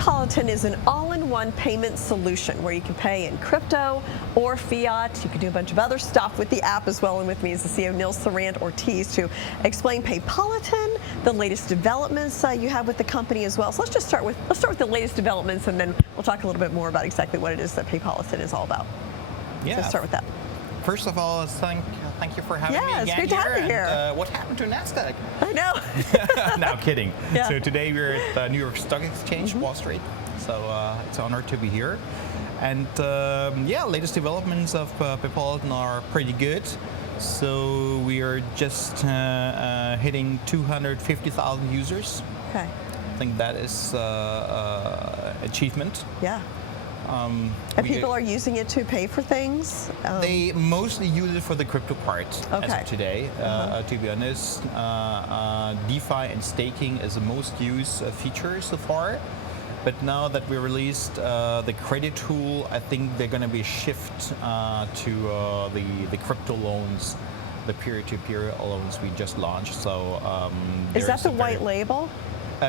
Paypolitan is an all-in-one payment solution where you can pay in crypto or fiat. You can do a bunch of other stuff with the app as well. And with me is the CEO, Nils Tharandt, Ortiz, to explain Paypolitan, the latest developments you have with the company as well. So let's start with the latest developments, and then we'll talk a little bit more about exactly what it is that Paypolitan is all about. Yeah. So start with that. First of all, thank you for having me again. Yeah, it's great to have you here. What happened to NASDAQ? I know. No, kidding. Yeah. So today we're at the New York Stock Exchange, Wall Street. So it's an honor to be here. And yeah, latest developments of Paypolitan are pretty good. So we are just hitting 250,000 users. Okay. I think that is achievement. Yeah. And people are using it to pay for things? They mostly use it for the crypto part as of today. To be honest, DeFi and staking is the most used feature so far. But now that we released the credit tool, I think they're going to be a shift to the crypto loans, the peer-to-peer loans we just launched. So is that the white label?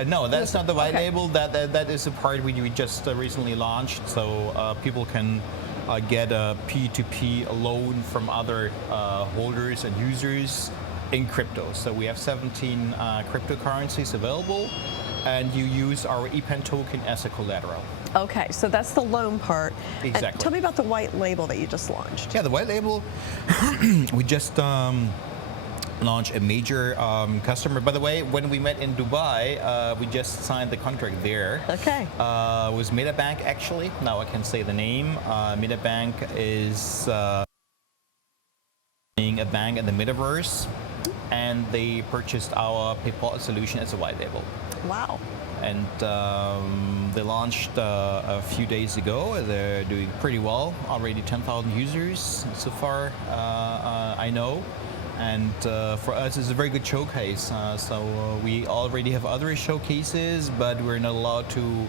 No, that's not the white label. That is a part we just recently launched, so people can get a P2P loan from other holders and users in crypto. So we have 17 cryptocurrencies available, and you use our EPAN token as a collateral. Okay, so that's the loan part. Exactly. And tell me about the white label that you just launched. Yeah, the white label, we just launch a major customer. By the way, when we met in Dubai, we just signed the contract there. Okay. It was MetaBank, actually. Now I can say the name. MetaBank is being a bank in the metaverse, and they purchased our PayPal solution as a white label. Wow. And they launched a few days ago. They're doing pretty well. Already 10,000 users so far, I know. And for us, it's a very good showcase. So we already have other showcases, but we're not allowed to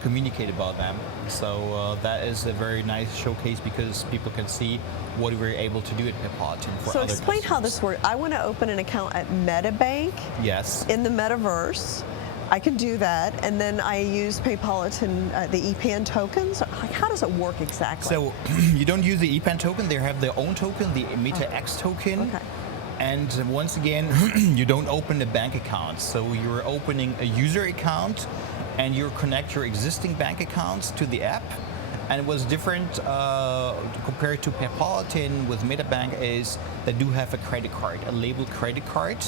communicate about them. So that is a very nice showcase because people can see what we're able to do at Paypolitan for so other explain customers. how this works. I want to open an account at MetaBank. Yes. In the metaverse. I can do that, and then I use Paypolitan, the EPAN tokens. Like, how does it work exactly? So you don't use the EPAN token. They have their own token, the MetaX token. Okay. And once again, you don't open a bank account. So you're opening a user account, and you connect your existing bank accounts to the app. And what's different compared to Paypolitan with MetaBank is they do have a credit card, a labeled credit card,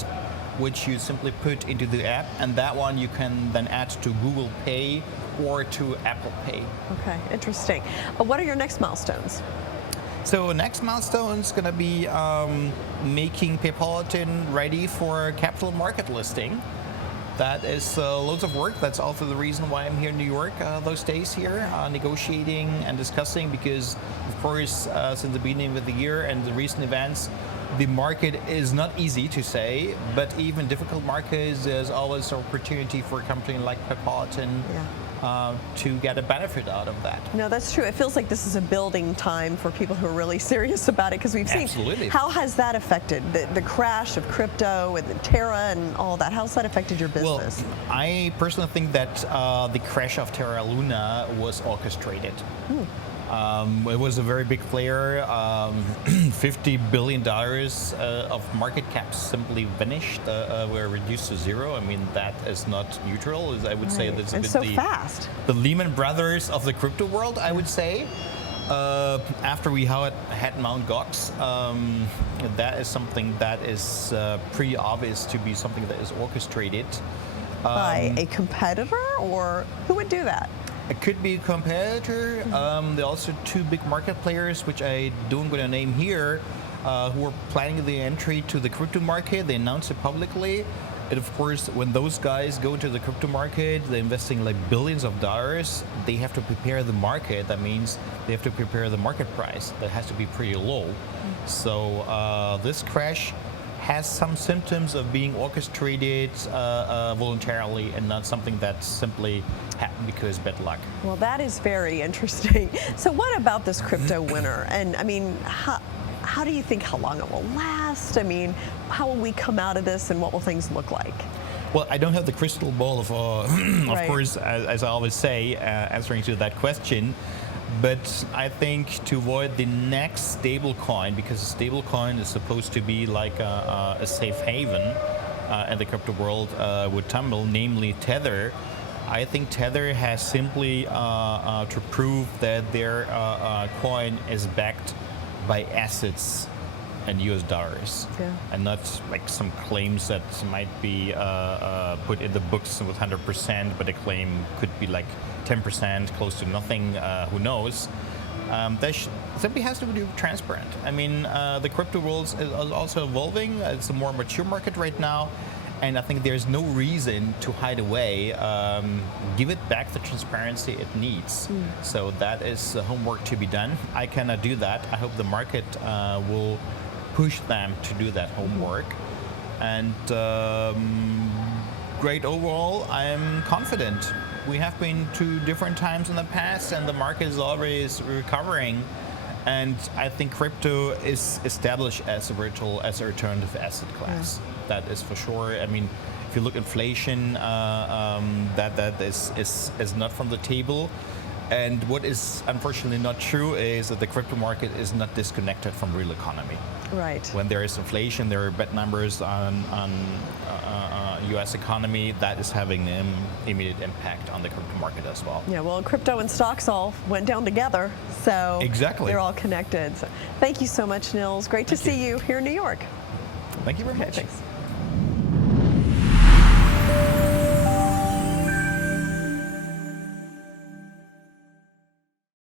which you simply put into the app, and that one you can then add to Google Pay or to Apple Pay. Okay, interesting. What are your next milestones? So next milestone is going to be making Paypolitan ready for capital market listing. That is loads of work. That's also the reason why I'm here in New York those days here, negotiating and discussing, because of course since the beginning of the year and the recent events, the market is not easy to say, but even difficult markets, there's always an opportunity for a company like Paypolitan to get a benefit out of that. No, that's true. It feels like this is a building time for people who are really serious about it, because we've seen. Absolutely. How has that affected the crash of crypto and the Terra and all that? How's that affected your business? Well, I personally think that the crash of Terra Luna was orchestrated. It was a very big player. $50 billion of market cap simply vanished, were reduced to zero. I mean, that is not neutral. I would say that's a bit so fast. The Lehman Brothers of the crypto world, I would say. After we had Mt. Gox, that is something that is pretty obvious to be something that is orchestrated. By a competitor, or who would do that? It could be a competitor. There are also two big market players, which I don't going to name here, who are planning the entry to the crypto market. They announced it publicly. And of course, when those guys go into the crypto market, they're investing like billions of dollars. They have to prepare the market. That means they have to prepare the market price. That has to be pretty low. So this crash has some symptoms of being orchestrated voluntarily and not something that simply happened because bad luck. Well, that is very interesting. So what about this crypto winter? And I mean, how do you think how long it will last? I mean, how will we come out of this, and what will things look like? Well, I don't have the crystal ball of Right. course, as I always say, answering to that question. But I think to avoid the next stable coin, because a stable coin is supposed to be like a safe haven in the crypto world would tumble, namely Tether. I think Tether has simply to prove that their coin is backed by assets and US dollars, Yeah. and not like some claims that might be put in the books with 100%, but a claim could be like 10%, close to nothing, who knows. That simply has to be transparent. I mean, the crypto world is also evolving. It's a more mature market right now, and I think there's no reason to hide away. Give it back the transparency it needs. So that is the homework to be done. I cannot do that. I hope the market will push them to do that homework. And great overall, I'm confident. We have been to different times in the past, and the market is always recovering. And I think crypto is established as a alternative asset class. That is for sure. I mean, if you look inflation, that is not from the table. And what is unfortunately not true is that the crypto market is not disconnected from real economy. Right. When there is inflation, there are bad numbers on U.S. economy. That is having an immediate impact on the crypto market as well. Yeah, well, crypto and stocks all went down together, so Exactly. they're all connected. So thank you so much, Nils. Great to see you here in New York. Thank you very much. Thanks.